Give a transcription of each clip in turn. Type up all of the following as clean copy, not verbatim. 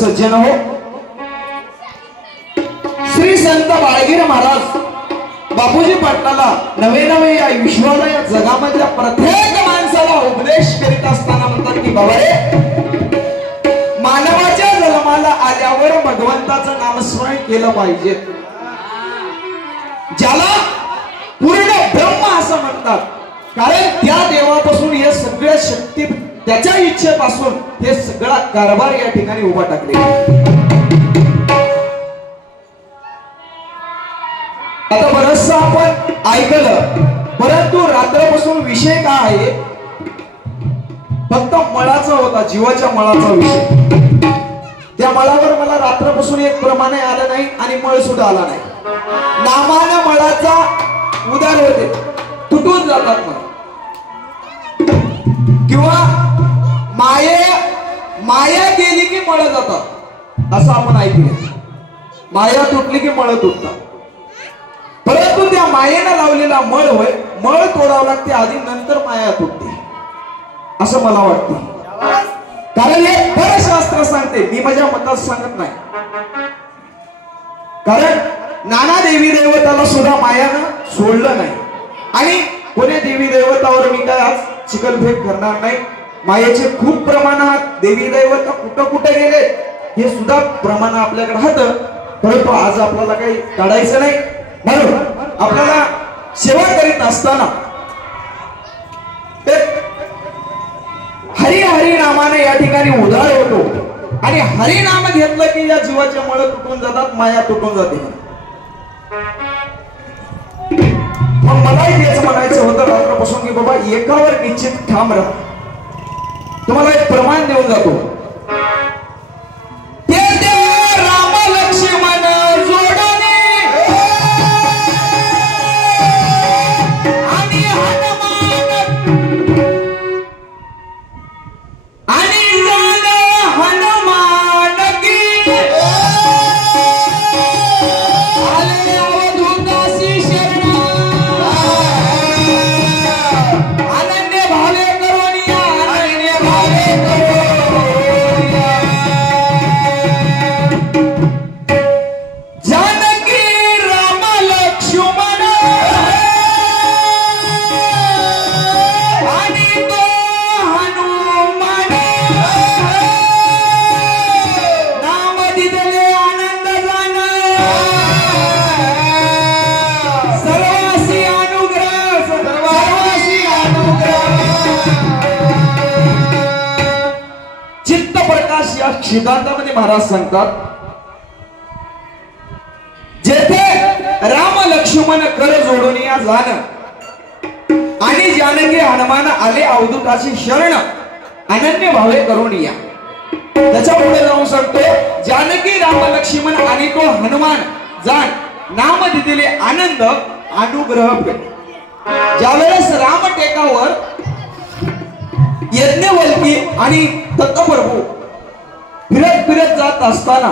सज्जन हो, श्री संत बाळगीर महाराज बापूजी पाटलाला नवे नवे या विश्वाला या जगामधल्या प्रत्येक माणसाला उपदेश करीत असताना म्हणतात की बाबा रे, मानवाच्या जन्माला आल्यावर भगवंताचं नामस्मरण केलं पाहिजे, ज्याला पूर्ण ब्रह्म असं म्हणतात, कारण त्या देवापासून हे सगळ्या शक्ती त्याच्या इच्छेपासून हे सगळा कारभार या ठिकाणी उभा टाकले। आता बरंचसं आपण ऐकलं, परंतु रात्रपासून विषय काय आहे, फक्त मळाचा होता, जीवाच्या मळाचा विषय। त्या मळावर मला रात्रपासून एक प्रमाणे आलं नाही आणि मळ सुद्धा आला नाही। नामानं मळाचा उदार होते, तुटून जातात मग, किंवा माया गेली की मळ जातात असं आपण ऐकले। माया तुटली की मळ तुटतात, परंतु त्या मायेनं लावलेला मळ होय, मळ तोडावं लागते आधी, नंतर माया तुटते असं मला वाटते। कारण हे परशास्त्र सांगते, मी माझ्या मतात सांगत नाही। कारण नाना देवी देवताला सुद्धा मायानं सोडलं नाही, आणि कोण्या देवी देवतावर मी काय आज चिखलफेक करणार नाही। मायेचे खूप प्रमाणात देवी दैवत कुठं कुठे गेले हे सुद्धा प्रमाण आपल्याकडे होतं, परंतु आज आपल्याला काही काढायचं नाही। म्हणून आपल्याला सेवा करीत असताना हरी हरी नामाने या ठिकाणी उधार होतो, आणि हरी नाम घेतलं की या जीवाच्या मळ तुटून जातात, माया तुटून जाते। मग मलाही तेच म्हणायचं होतं रात्रपासून की बाबा एकावर निश्चित ठाम राहा। तुम्हाला एक प्रमाण देऊन जातो, राम लक्ष्मण जोडणे आणि हनुमान आणि हनुमान की आले अवधूतासी शरण, अनन्य भावे करोनिया, अनन्य भावे करोनिया, जानकी राम लक्ष्मण आणि तो हनुमान, नाम दिदले आनंद जाण, सर्वासी अनुग्रह, सर्वासी अनुग्रह। चित्त प्रकाश या सिद्धांतामध्ये महाराज सांगतात, जेथे राम लक्ष्मण कर जोडून या जाण, आणि जानकी हनुमान आले अवधूताची शरण, अनन्य भावे करून या। त्याच्या पुढे जाऊन सांगतो, जानकी राम लक्ष्मण आणि तो हनुमान जाण, नाम दिलेले आनंद अनुग्रह पे। ज्यावेळेस राम टेकावर यज्ञवल्की आणि दत्तप्रभू फिरत फिरत जात असताना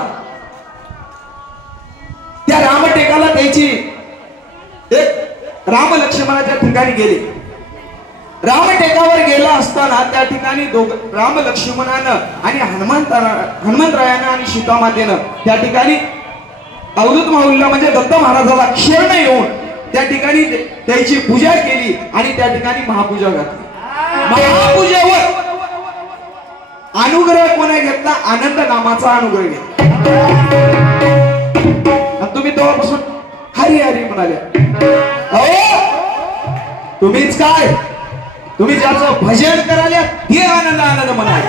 त्या रामटेकाला त्याची एक राम लक्ष्मणाच्या ठिकाणी गेले। रामटेकावर गेला असताना त्या ठिकाणी राम लक्ष्मणानं आणि हनुमंतरायानं आणि सीतामातेनं त्या ठिकाणी अवधूत माऊलीला म्हणजे दत्त महाराजाला क्षण येऊन त्या ठिकाणी त्याची पूजा केली आणि त्या ठिकाणी महापूजा घातली। महापूजेवर अनुग्रह कोणा घेतला? आनंद नामाचा अनुग्रह घेतला. आणि तुम्ही तेव्हापासून हरी हरी म्हणाल्या. तुम्हीच काय, तुम्ही ज्याचं भजन कराल्या हे आनंद आनंद म्हणाले.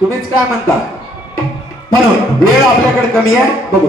तुम्हीच काय म्हणता? म्हणून वेळ आपल्याकडे कमी आहे, बघू.